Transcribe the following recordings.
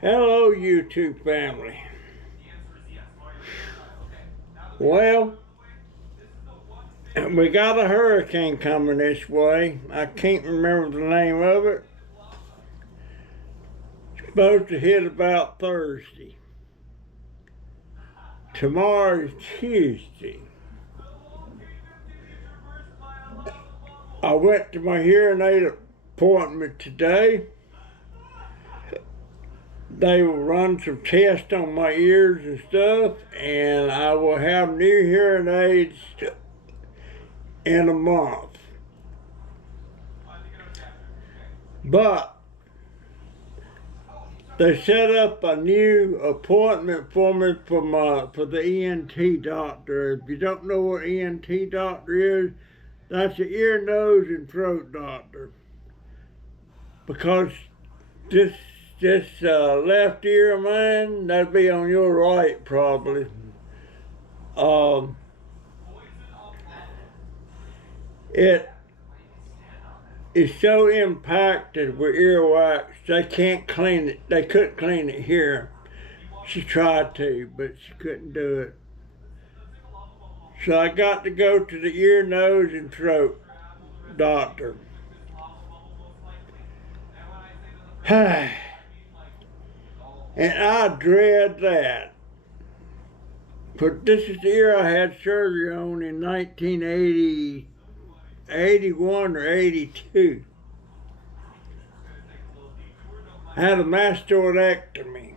Hello, YouTube family. Well, we got a hurricane coming this way. I can't remember the name of it. It's supposed to hit about Thursday. Tomorrow is Tuesday. I went to my hearing aid appointment today. They will run some tests on my ears and stuff, and I will have new hearing aids in a month. But they set up a new appointment for me for the ENT doctor. If you don't know what ENT doctor is, that's the ear, nose, and throat doctor. Because this left ear of mine, that'd be on your right probably. It is so impacted with earwax, they can't clean it. They couldn't clean it here. She tried to, but she couldn't do it. So I got to go to the ear, nose, and throat doctor. And I dread that. But this is the ear I had surgery on in 1980, 81 or 82. I had a mastoidectomy.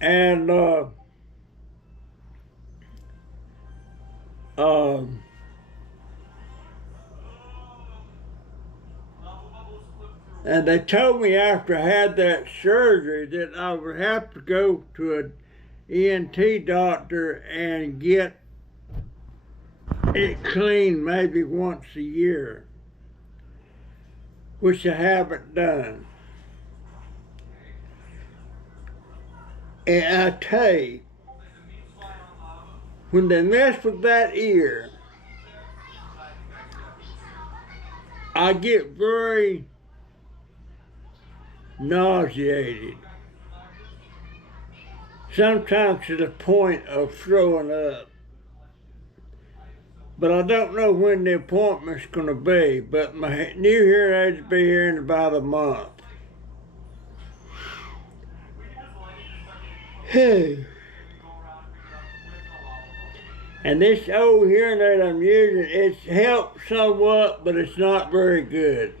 And and they told me after I had that surgery that I would have to go to an ENT doctor and get it cleaned maybe once a year, which I haven't done. And I tell you, when they mess with that ear, I get very nauseated. Sometimes to the point of throwing up. But I don't know when the appointment's going to be, but my new hearing aids will be here in about a month. And this old hearing aid I'm using, it's helped somewhat, but it's not very good.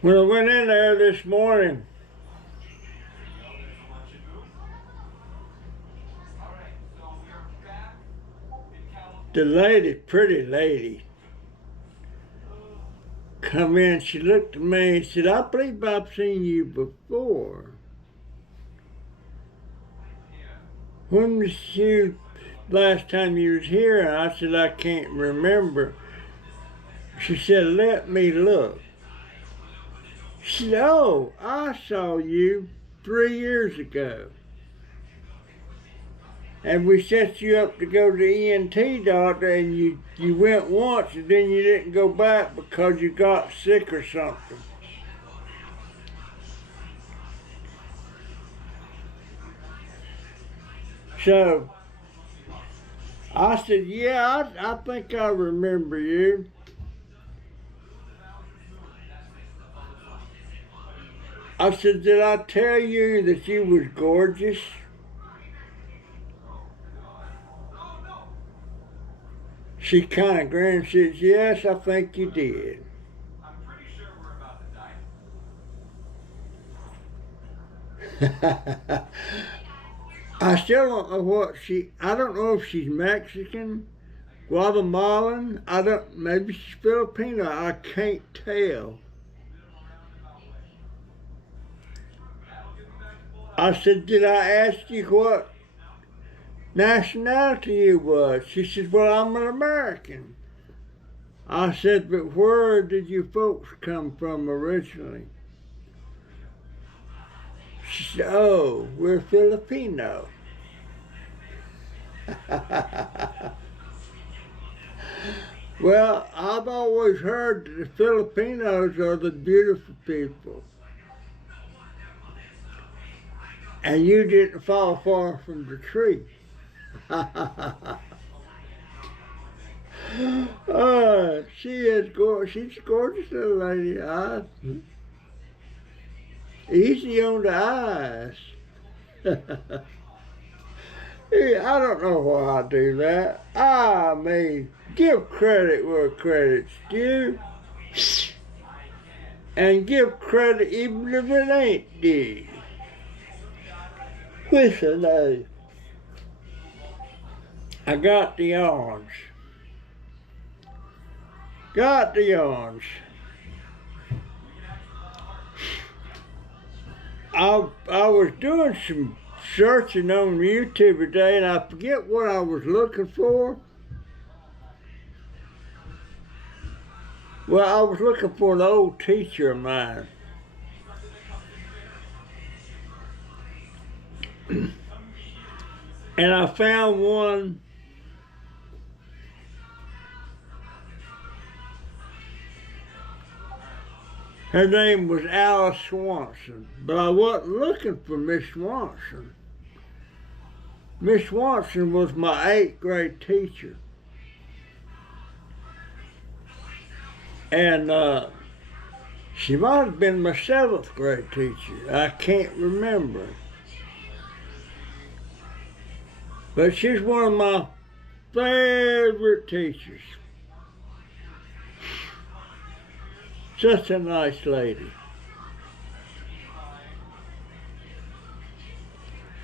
When I went in there this morning, the lady, pretty lady, come in, she looked at me and said, "I believe I've seen you before. When was you last time you was here?" And I said, "I can't remember." She said, "Let me look." She said, "Oh, I saw you 3 years ago. And we set you up to go to the ENT doctor, and you went once and then you didn't go back because you got sick or something." So I said, "Yeah, I think I remember you." I said, "Did I tell you that you was gorgeous?" She kind of grinned and says, "Yes, I think you did." I still don't know I don't know if she's Mexican, Guatemalan, maybe she's Filipino, I can't tell. I said, "Did I ask you what nationality you was? She said, well, I'm an American. I said, but where did you folks come from originally? She said, oh, we're Filipino. Well, I've always heard that the Filipinos are the beautiful people. And you didn't fall far from the tree. She's a gorgeous little lady. Easy on the eyes. I don't know why I do that. I mean, give credit where credit's due. And give credit even if it ain't due. Listen, I got the yarns. Got the yarns. I was doing some searching on YouTube today, and I forget what I was looking for. Well, I was looking for an old teacher of mine. And I found one. Her name was Alice Swanson, but I wasn't looking for Miss Swanson. Miss Swanson was my 8th grade teacher. And she might have been my 7th grade teacher. I can't remember. But she's one of my favorite teachers. Such a nice lady.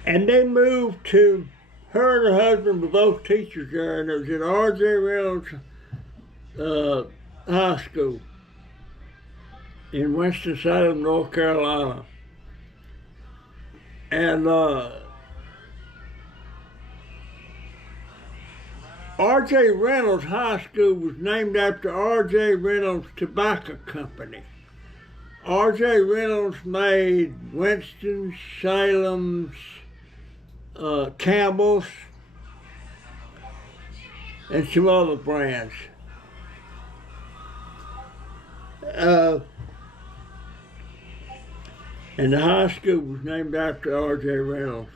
And they moved to, her and her husband were both teachers there, and it was at R.J. Reynolds High School in Winston-Salem, North Carolina. And R.J. Reynolds High School was named after R.J. Reynolds Tobacco Company. R.J. Reynolds made Winston-Salem's, Campbell's, and some other brands. And the high school was named after R.J. Reynolds.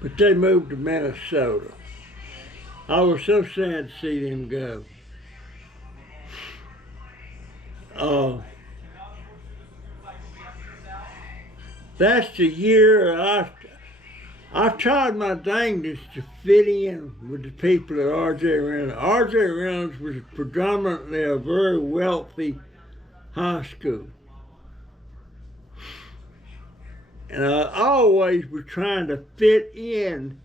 But they moved to Minnesota. I was so sad to see them go. That's the year I tried my dangest to fit in with the people at R.J. Reynolds. R.J. Reynolds was predominantly a very wealthy high school. And I always was trying to fit in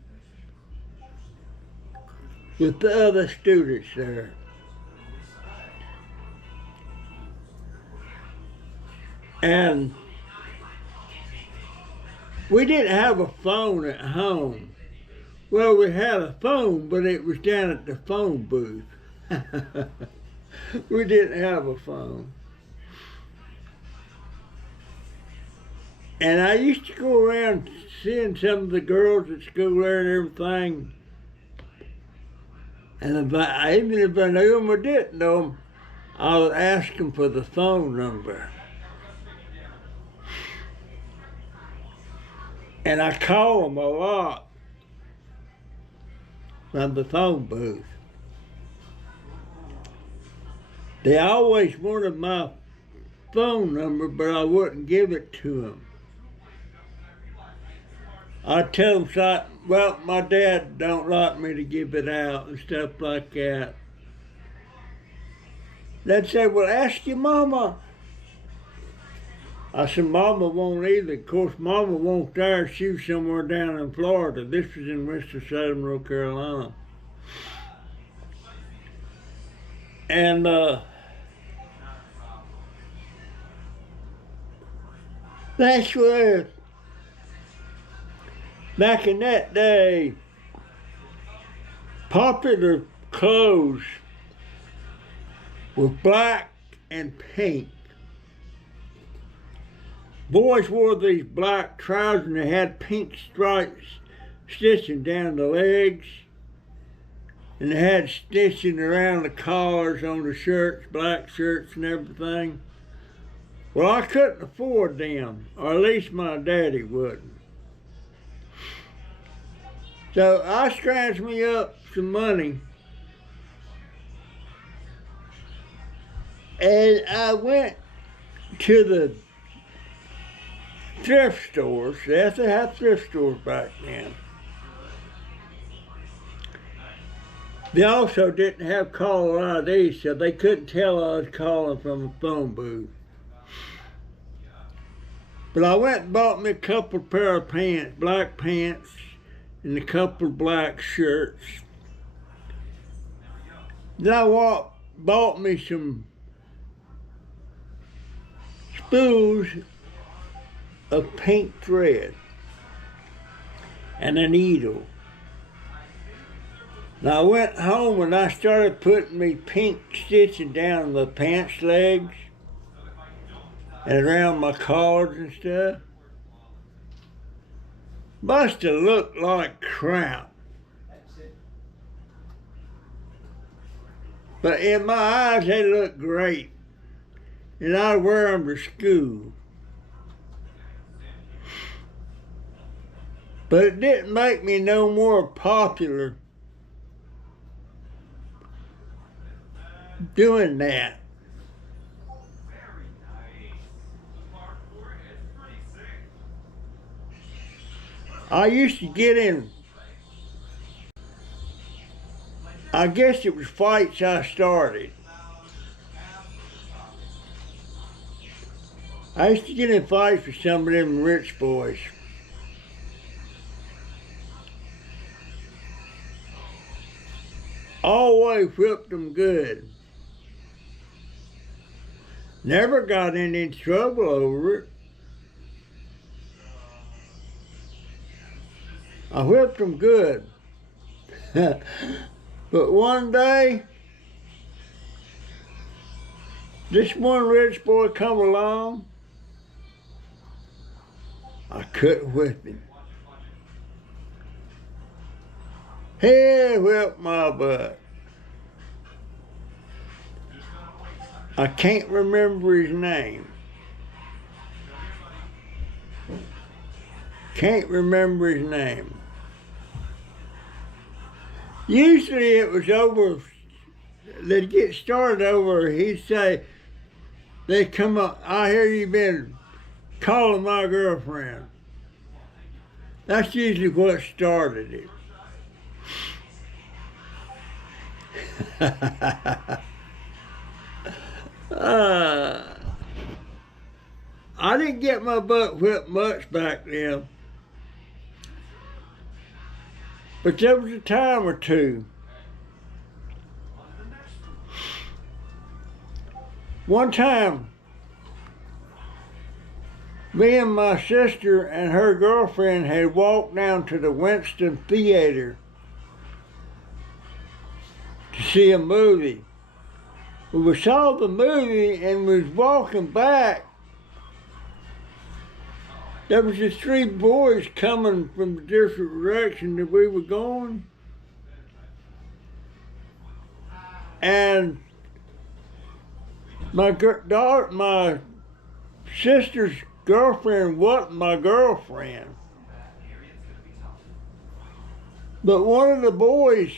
with the other students there. And we didn't have a phone at home. Well, we had a phone, but it was down at the phone booth. We didn't have a phone. And I used to go around seeing some of the girls at school there and everything. And even if I knew them or didn't know them, I would ask them for the phone number. And I call them a lot from the phone booth. They always wanted my phone number, but I wouldn't give it to them. I'd tell them, well, my dad don't like me to give it out and stuff like that. They'd say, well, ask your mama. I said, Mama won't either. Of course, Mama won't there. She was somewhere down in Florida. This was in Winston-Salem, North Carolina. And that's where Back in that day, popular clothes were black and pink. Boys wore these black trousers and they had pink stripes stitching down the legs. And they had stitching around the collars on the shirts, black shirts and everything. Well, I couldn't afford them, or at least my daddy wouldn't. So I scrounged me up some money and I went to the thrift stores. They had to have thrift stores back then. They also didn't have caller ID, so they couldn't tell I was calling from a phone booth. But I went and bought me a couple pair of pants, black pants, and a couple black shirts. Then I bought me some spools of pink thread and a needle. Now I went home and I started putting me pink stitching down the pants legs and around my collars and stuff. Must have looked like crap. But in my eyes, they looked great. And I'd wear them to school. But it didn't make me no more popular doing that. I used to get in, I guess it was fights I started. I used to get in fights with some of them rich boys. Always whipped them good. Never got in any trouble over it. I whipped them good. But one day, this one rich boy come along. I couldn't whip him. He whipped my butt. I can't remember his name. Can't remember his name. Usually it was over, they'd get started over, he'd say, they'd come up, I hear you been calling my girlfriend. That's usually what started it. I didn't get my butt whipped much back then. But there was a time or two. One time, me and my sister and her girlfriend had walked down to the Winston Theater to see a movie. We saw the movie and was walking back. There was just three boys coming from the different direction that we were going. And my sister's girlfriend wasn't my girlfriend. But one of the boys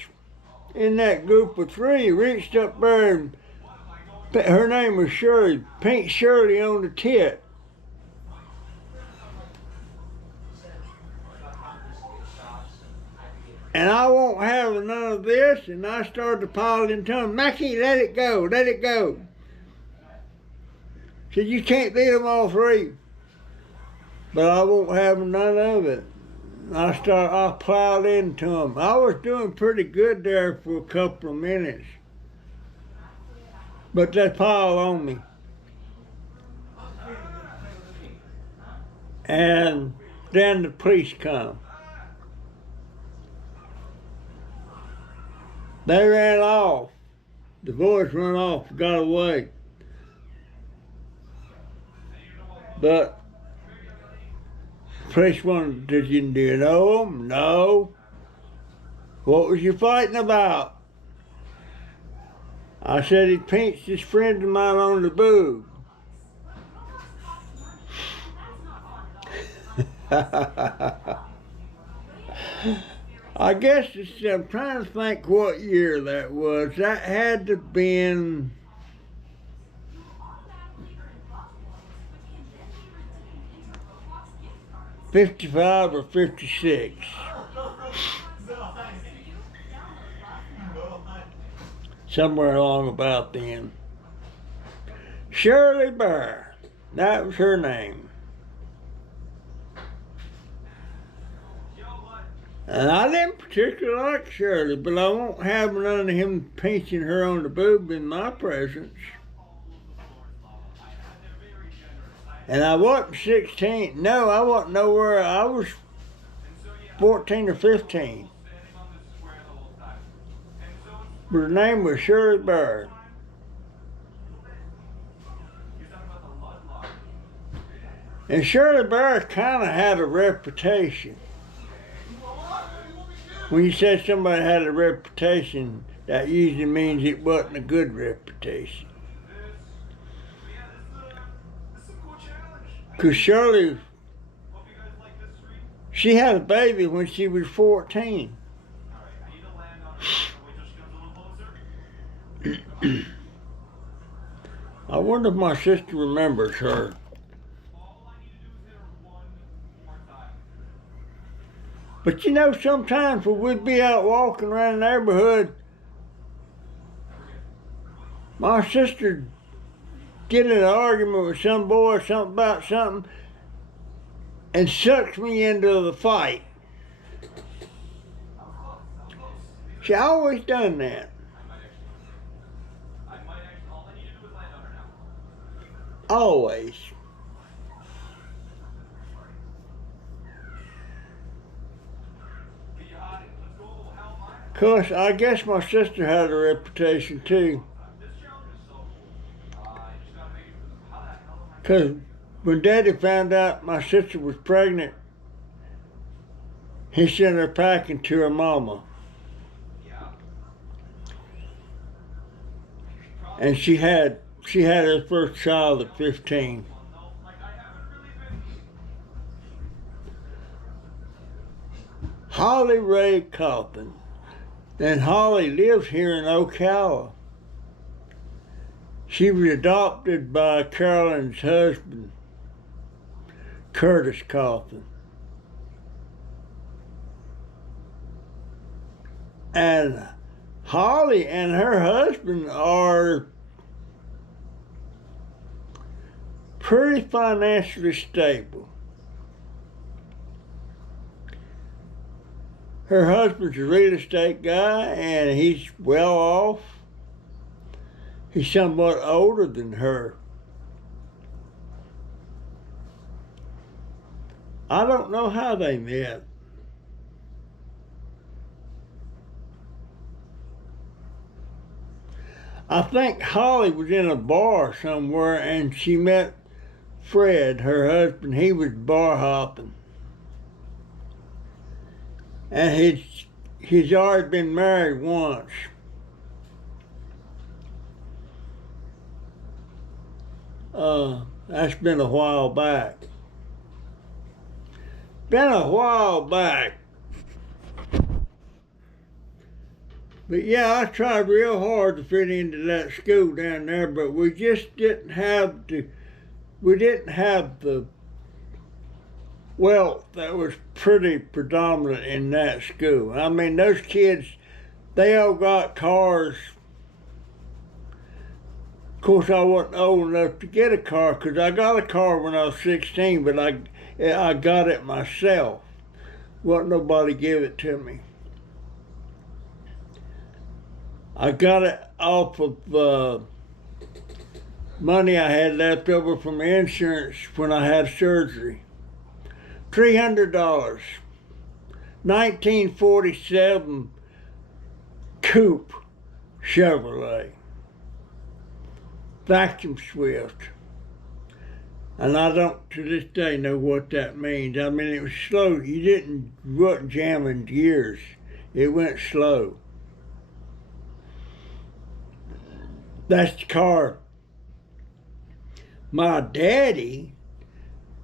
in that group of three reached up there and her name was Shirley, Pink Shirley on the tit. And I won't have none of this, and I started to pile into him. Mackie, let it go, let it go. Said, you can't beat them all three. But I won't have none of it. I plowed into him. I was doing pretty good there for a couple of minutes. But they piled on me. And then the police come. They ran off. The boys ran off, got away. But police wanted, do you know him? No. What was you fighting about? I said he pinched his friend of mine on the boob. I guess I'm trying to think what year that was. That had to have been 55 or 56. Somewhere along about then. Shirley Burr, that was her name. And I didn't particularly like Shirley, but I won't have none of him pinching her on the boob in my presence. And I wasn't 16. No, I wasn't nowhere. I was 14 or 15. But her name was Shirley Burr. And Shirley Burr kind of had a reputation. When you say somebody had a reputation, that usually means it wasn't a good reputation. Because Shirley, she had a baby when she was 14. I wonder if my sister remembers her. But you know, sometimes when we'd be out walking around the neighborhood, my sister get in an argument with some boy or something about something and sucks me into the fight. She always done that. Always. Of course, I guess my sister had a reputation too. Because when Daddy found out my sister was pregnant, he sent her packing to her mama. And she had her first child at 15. Holly Ray Coffin. And Holly lives here in Ocala. She was adopted by Carolyn's husband, Curtis Coffin. And Holly and her husband are pretty financially stable. Her husband's a real estate guy and he's well off. He's somewhat older than her. I don't know how they met. I think Holly was in a bar somewhere and she met Fred, her husband. He was bar hopping. And he's already been married once. That's been a while back. Been a while back. But yeah, I tried real hard to fit into that school down there, but we just didn't have the wealth that was pretty predominant in that school. I mean, those kids, they all got cars. Of course, I wasn't old enough to get a car because I got a car when I was 16, but I got it myself. Wasn't nobody give it to me. I got it off of money I had left over from insurance when I had surgery. $300. 1947 Coupe Chevrolet, vacuum swift. And I don't to this day know what that means. I mean, it was slow. Wasn't jamming gears. It went slow. That's the car. My daddy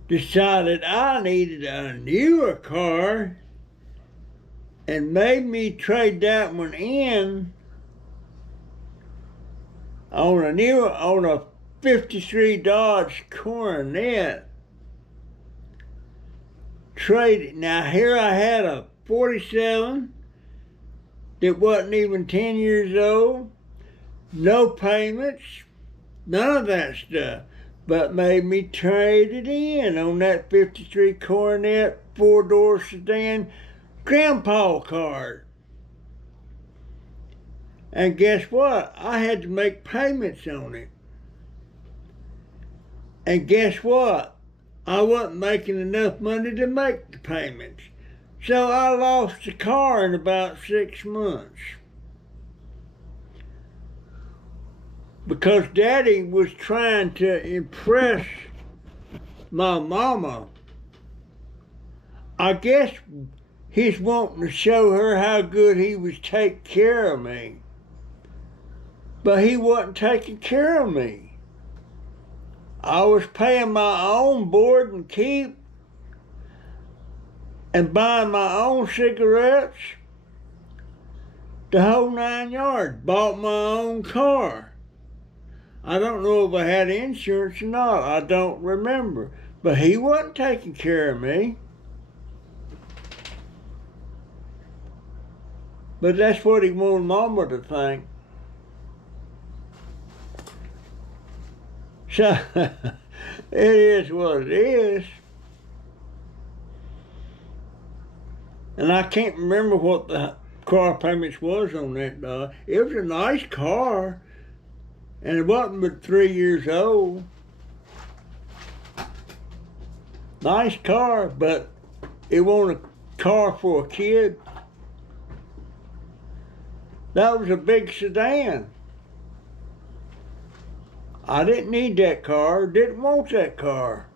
decided I needed a newer car and made me trade that one in on a 53 Dodge Coronet. Traded. Now here I had a 47 that wasn't even 10 years old, no payments, none of that stuff, but made me trade it in on that 53 Coronet 4-door sedan grandpa card. And guess what? I had to make payments on it. And guess what? I wasn't making enough money to make the payments. So I lost the car in about 6 months. Because Daddy was trying to impress my mama. I guess he's wanting to show her how good he was taking care of me. But he wasn't taking care of me. I was paying my own board and keep and buying my own cigarettes, the whole 9 yards. Bought my own car. I don't know if I had insurance or not. I don't remember. But he wasn't taking care of me. But that's what he wanted Mama to think. So, it is what it is. And I can't remember what the car payments was on that. It was a nice car, and it wasn't but 3 years old. Nice car, but it wasn't a car for a kid. That was a big sedan. I didn't need that car, didn't want that car.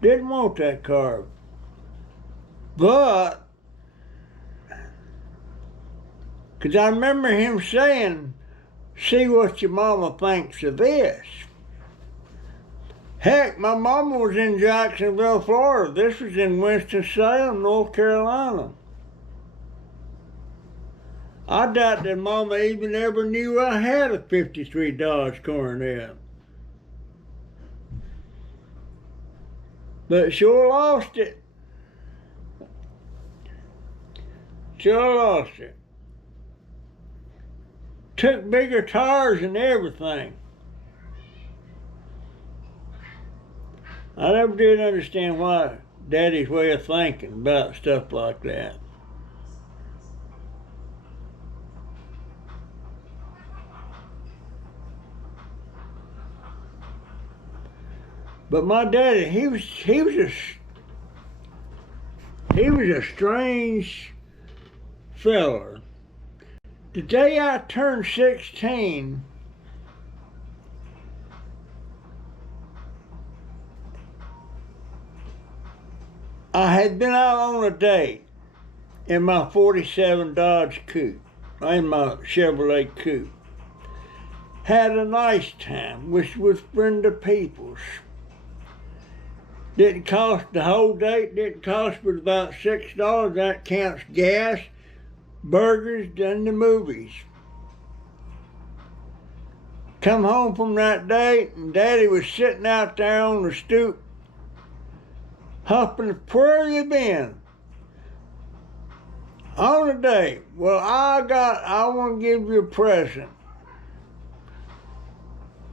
Didn't want that car. But, because I remember him saying, see what your mama thinks of this. Heck, my mama was in Jacksonville, Florida. This was in Winston-Salem, North Carolina. I doubt that Mama even ever knew I had a 53 Dodge Coronet. But sure lost it. Sure lost it. Took bigger tires and everything. I never did understand why Daddy's way of thinking about stuff like that. But my daddy, he was a strange feller. The day I turned 16, I had been out on a date in my 47 Dodge Coupe, in my Chevrolet Coupe. Had a nice time, which was Brenda Peoples. Didn't cost, the whole date didn't cost but about $6. That counts gas, burgers, and the movies. Come home from that date, and Daddy was sitting out there on the stoop, huffing, where you been? On a date. Well, I want to give you a present.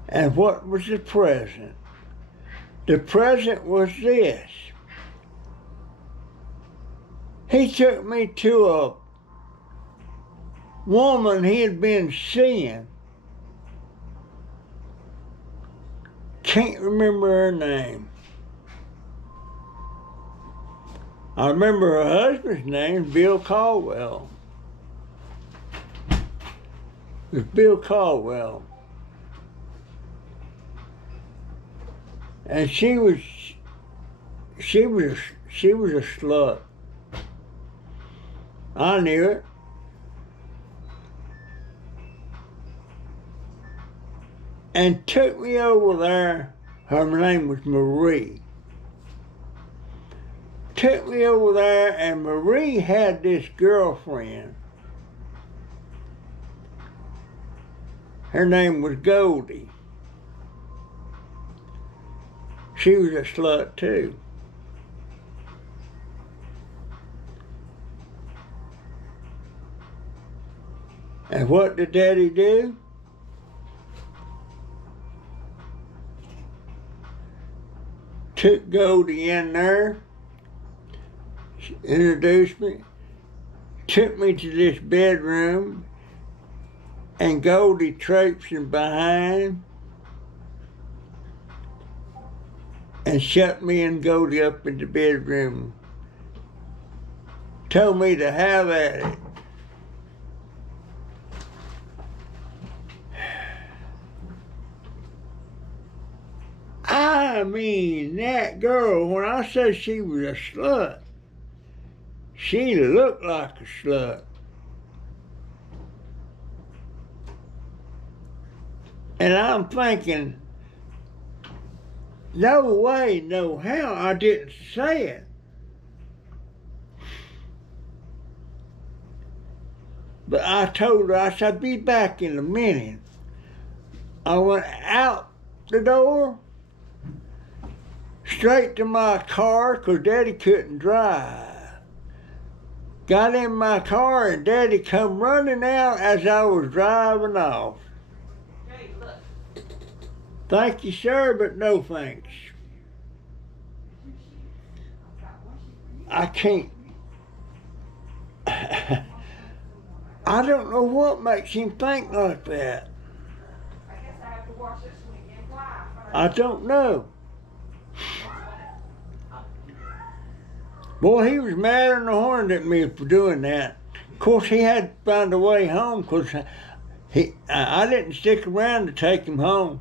And what was the present? The present was this. He took me to a woman he had been seeing. Can't remember her name. I remember her husband's name, Bill Caldwell. It was Bill Caldwell. And she was a slut. I knew it. And took me over there. Her name was Marie. Took me over there, and Marie had this girlfriend. Her name was Goldie. She was a slut too. And what did Daddy do? Took Goldie in there, introduced me, took me to this bedroom, and Goldie traipsing behind and shut me and Goldie up in the bedroom. Told me to have at it. I mean, that girl, when I said she was a slut, she looked like a slut. And I'm thinking, no way, no how, I didn't say it. But I told her, I said, I'll be back in a minute. I went out the door, straight to my car, 'cause Daddy couldn't drive. Got in my car and Daddy come running out as I was driving off. Hey, look. Thank you, sir, but no thanks. I can't. I don't know what makes him think like that. I guess I have to wash this one again. Why? I don't know. Boy, he was mad and horned at me for doing that. Of course, he had to find a way home, because I didn't stick around to take him home.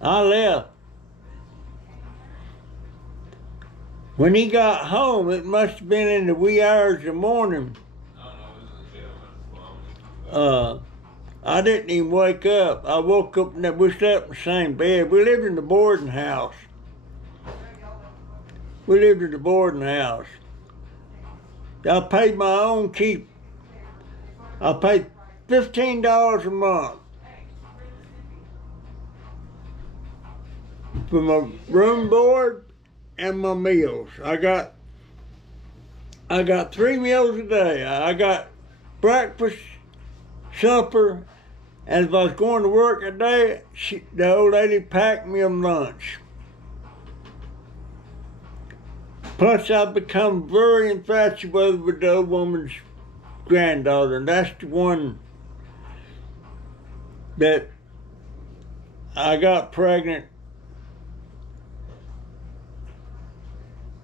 I left. When he got home, it must have been in the wee hours of the morning. I didn't even wake up. I woke up and we slept in the same bed. We lived in the boarding house. We lived in the boarding house. I paid my own keep. I paid $15 a month for my room board and my meals. I got 3 meals a day. I got breakfast, supper, and if I was going to work a day, the old lady packed me a lunch. Plus, I've become very infatuated with the old woman's granddaughter, and that's the one that I got pregnant,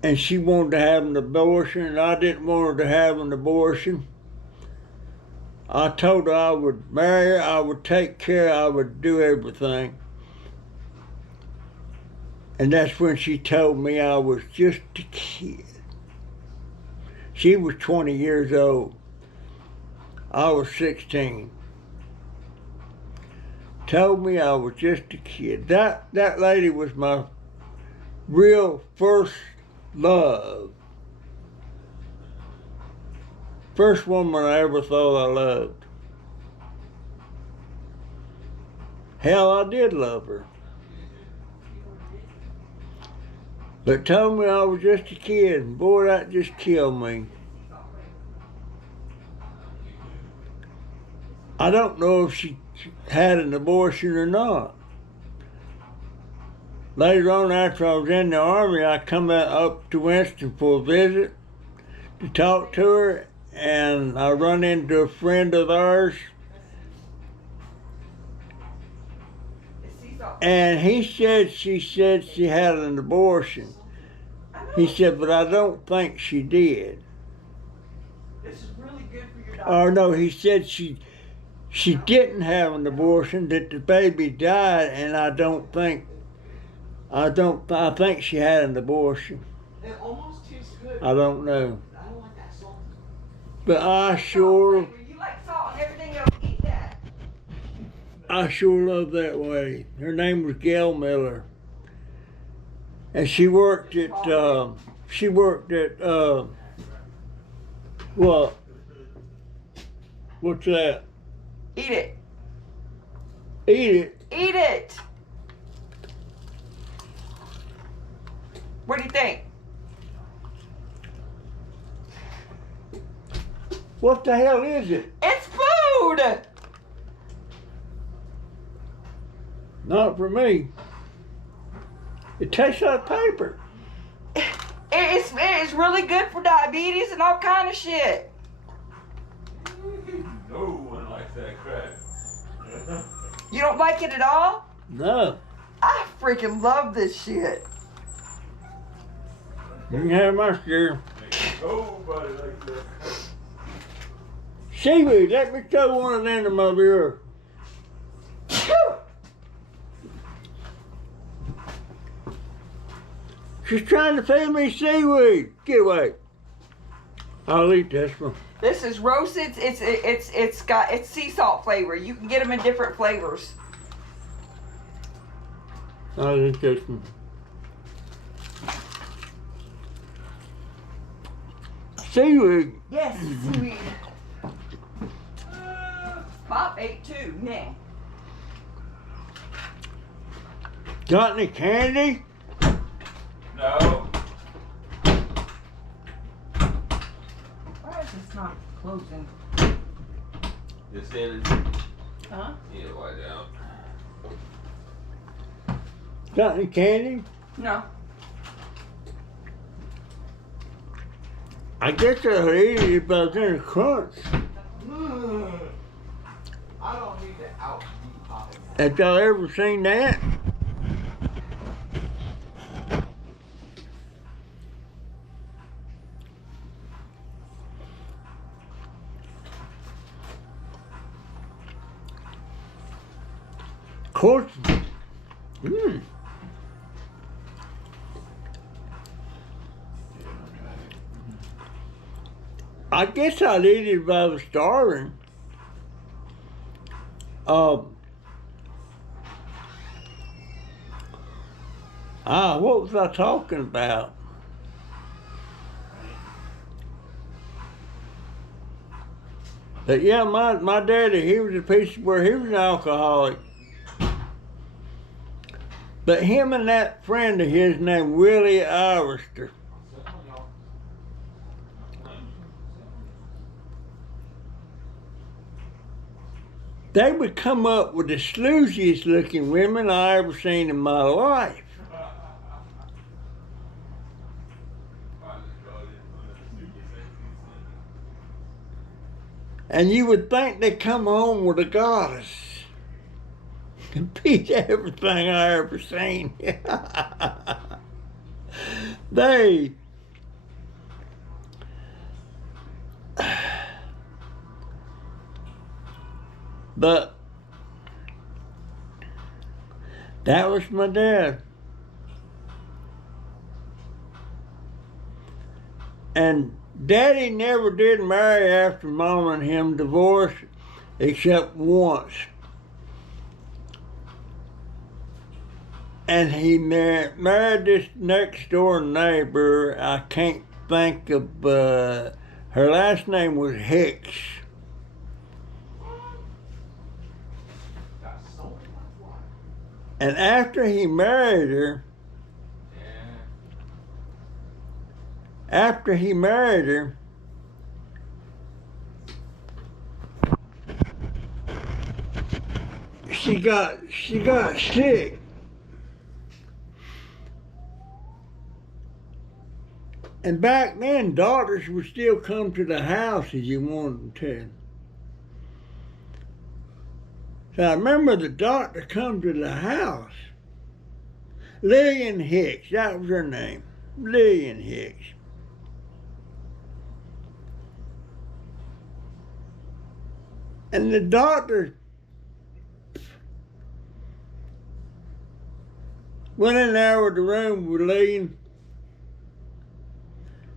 and she wanted to have an abortion, and I didn't want her to have an abortion. I told her I would marry her, I would take care, I would do everything. And that's when she told me I was just a kid. She was 20 years old. I was 16. Told me I was just a kid. That lady was my real first love. First woman I ever thought I loved. Hell, I did love her. But told me I was just a kid, and boy, that just killed me. I don't know if she had an abortion or not. Later on, after I was in the Army, I come up to Winston for a visit to talk to her, and I run into a friend of ours, and she said she had an abortion. He said, but I don't think she did. This is really good for your doctor. Or no, he said she didn't have an abortion, that the baby died, and I think she had an abortion. It almost tastes good. I don't know. I don't like that salt. But I sure You like salt and everything else, eat that. love that way. Her name was Gail Miller. And she worked at what? What's that? Eat it. Eat it. Eat it. What do you think? What the hell is it? It's food. Not for me. It tastes like paper. It's really good for diabetes and all kind of shit. No one likes that crap. You don't like it at all? No. I freaking love this shit. You can have my share. Nobody likes that. Seaweed, let me throw one of them in my beer. She's trying to feed me seaweed. Get away. I'll eat this one. This is roasted. It's sea salt flavor. You can get them in different flavors. I'll eat this one. Seaweed. Yes, seaweed. Pop ate too. Yeah. Got any candy? No. Why is this not closing? This in. Huh? Yeah, white out. Got any candy? No. I guess I'll eat it if I was in a crunch. I don't need to out pop it. Have y'all ever seen that? Of course. I guess I'd eat it if I was starving. What was I talking about? But yeah, my daddy, he was a piece of where he was an alcoholic. But him and that friend of his named Willie Ivester, they would come up with the slooziest looking women I ever seen in my life. And you would think they'd come home with a goddess and beat everything I ever seen. But that was my dad. And Daddy never did marry after Mom and him divorced except once. And he married this next door neighbor. I can't think of, her last name was Hicks. And after he married her, she got sick. And back then, doctors would still come to the house if you wanted them to. So I remember the doctor come to the house. Lillian Hicks, that was her name. Lillian Hicks. And the doctor went in there with the room with Lillian,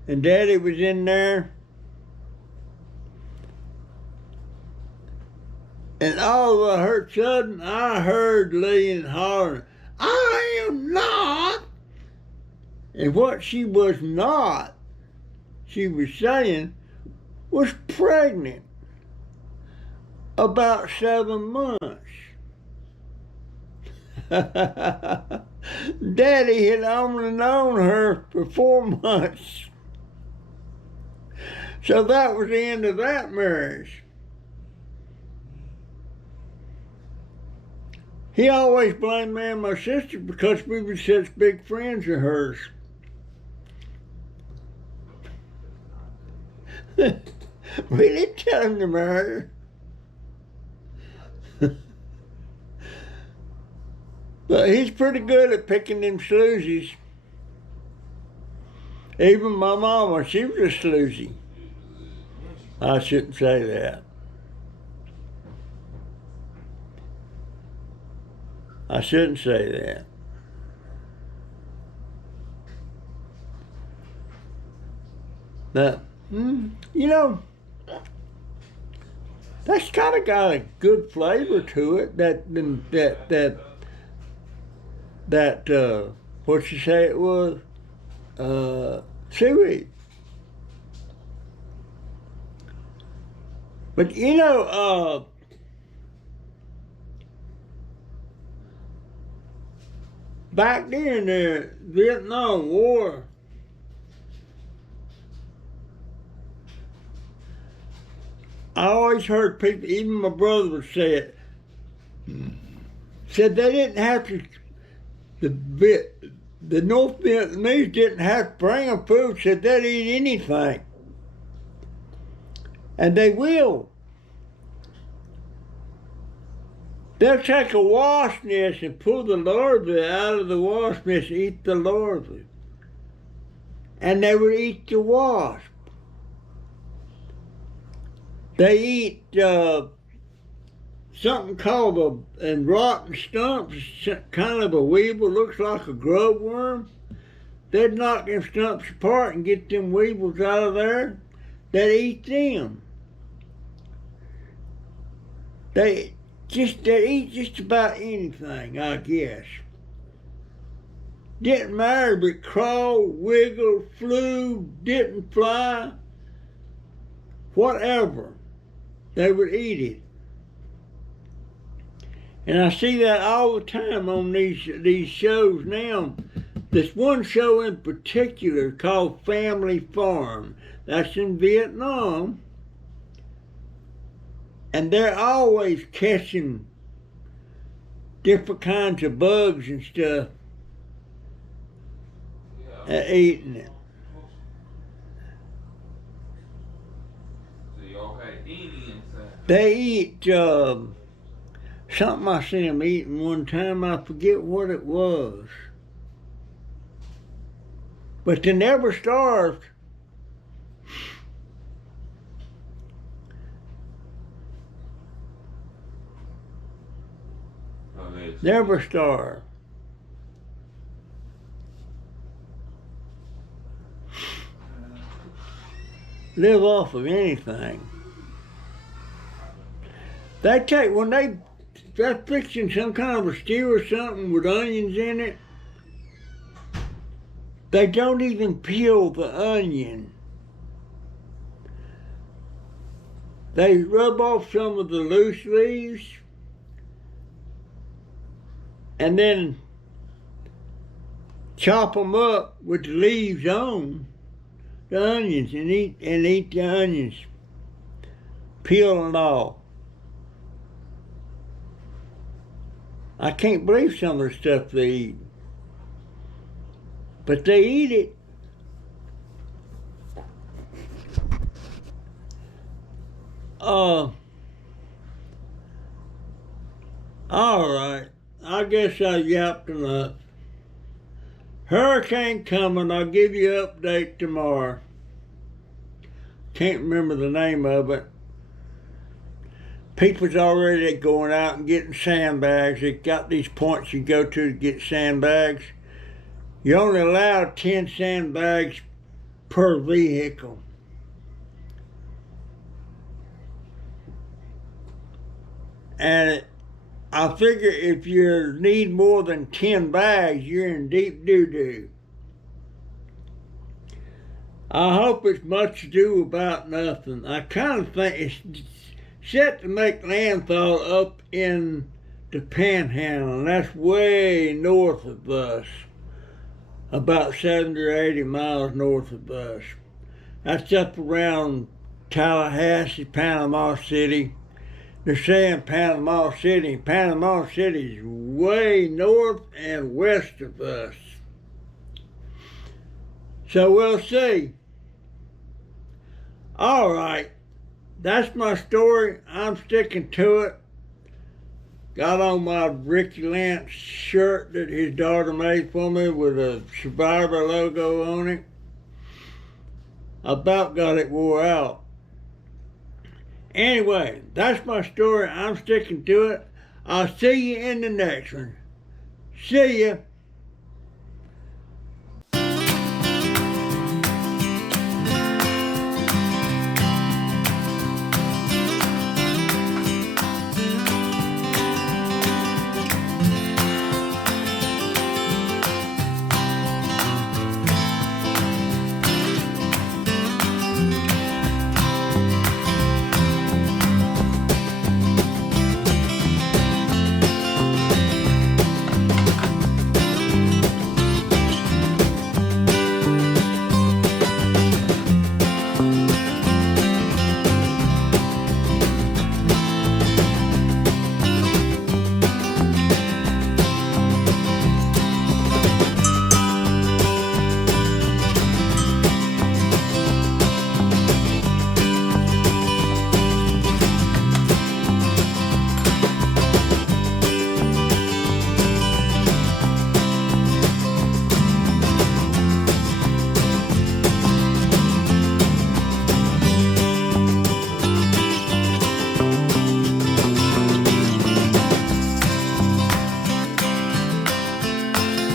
and Daddy was in there. And all of a sudden, I heard Lillian hollering, "I am not!" And what she was not, she was saying, was pregnant. About 7 months. Daddy had only known her for 4 months. So that was the end of that marriage. He always blamed me and my sister because we were such big friends of hers. We didn't tell him to marry her. But he's pretty good at picking them sloozies. Even my mama, she was a sloozy. I shouldn't say that. I shouldn't say that. But, you know, that's kind of got a good flavor to it. What you say it was? Seaweed. But you know, back during the Vietnam War, I always heard people, even my brother would say it, said they didn't have to, the North Vietnamese didn't have to bring them food, said they'd eat anything. And they will. They'll take a wasp nest and pull the larvae out of the wasp nest, eat the larvae. And they would eat the wasp. They eat something called and rotten stumps, kind of a weevil, looks like a grub worm. They'd knock them stumps apart and get them weevils out of there. They'd eat them. They eat just about anything, I guess. Didn't matter if it crawled, wiggled, flew, didn't fly, whatever. They would eat it. And I see that all the time on these shows now. There's one show in particular called Family Farm. That's in Vietnam. And they're always catching different kinds of bugs and stuff and eating it. So y'all had any inside? They eat something I seen them eating one time. I forget what it was. But they never starved. Never starved. Live off of anything. They take, when they're fixing some kind of a stew or something with onions in it, they don't even peel the onion. They rub off some of the loose leaves and then chop them up with the leaves on the onions and eat the onions, peel and all. I can't believe some of the stuff they eat, but they eat it. All right. I guess I yapped enough. Hurricane coming. I'll give you an update tomorrow. Can't remember the name of it. People's already going out and getting sandbags. They got these points you go to get sandbags. You're only allowed 10 sandbags per vehicle. And I figure if you need more than 10 bags, you're in deep doo-doo. I hope it's much ado about nothing. I kind of think it's set to make landfall up in the Panhandle, and that's way north of us. About 70 or 80 miles north of us. That's up around Tallahassee, Panama City. They're saying Panama City. Panama City's way north and west of us. So we'll see. All right, that's my story. I'm sticking to it. Got on my Ricky Lance shirt that his daughter made for me with a Survivor logo on it. About got it wore out. Anyway, that's my story. I'm sticking to it. I'll see you in the next one. See ya.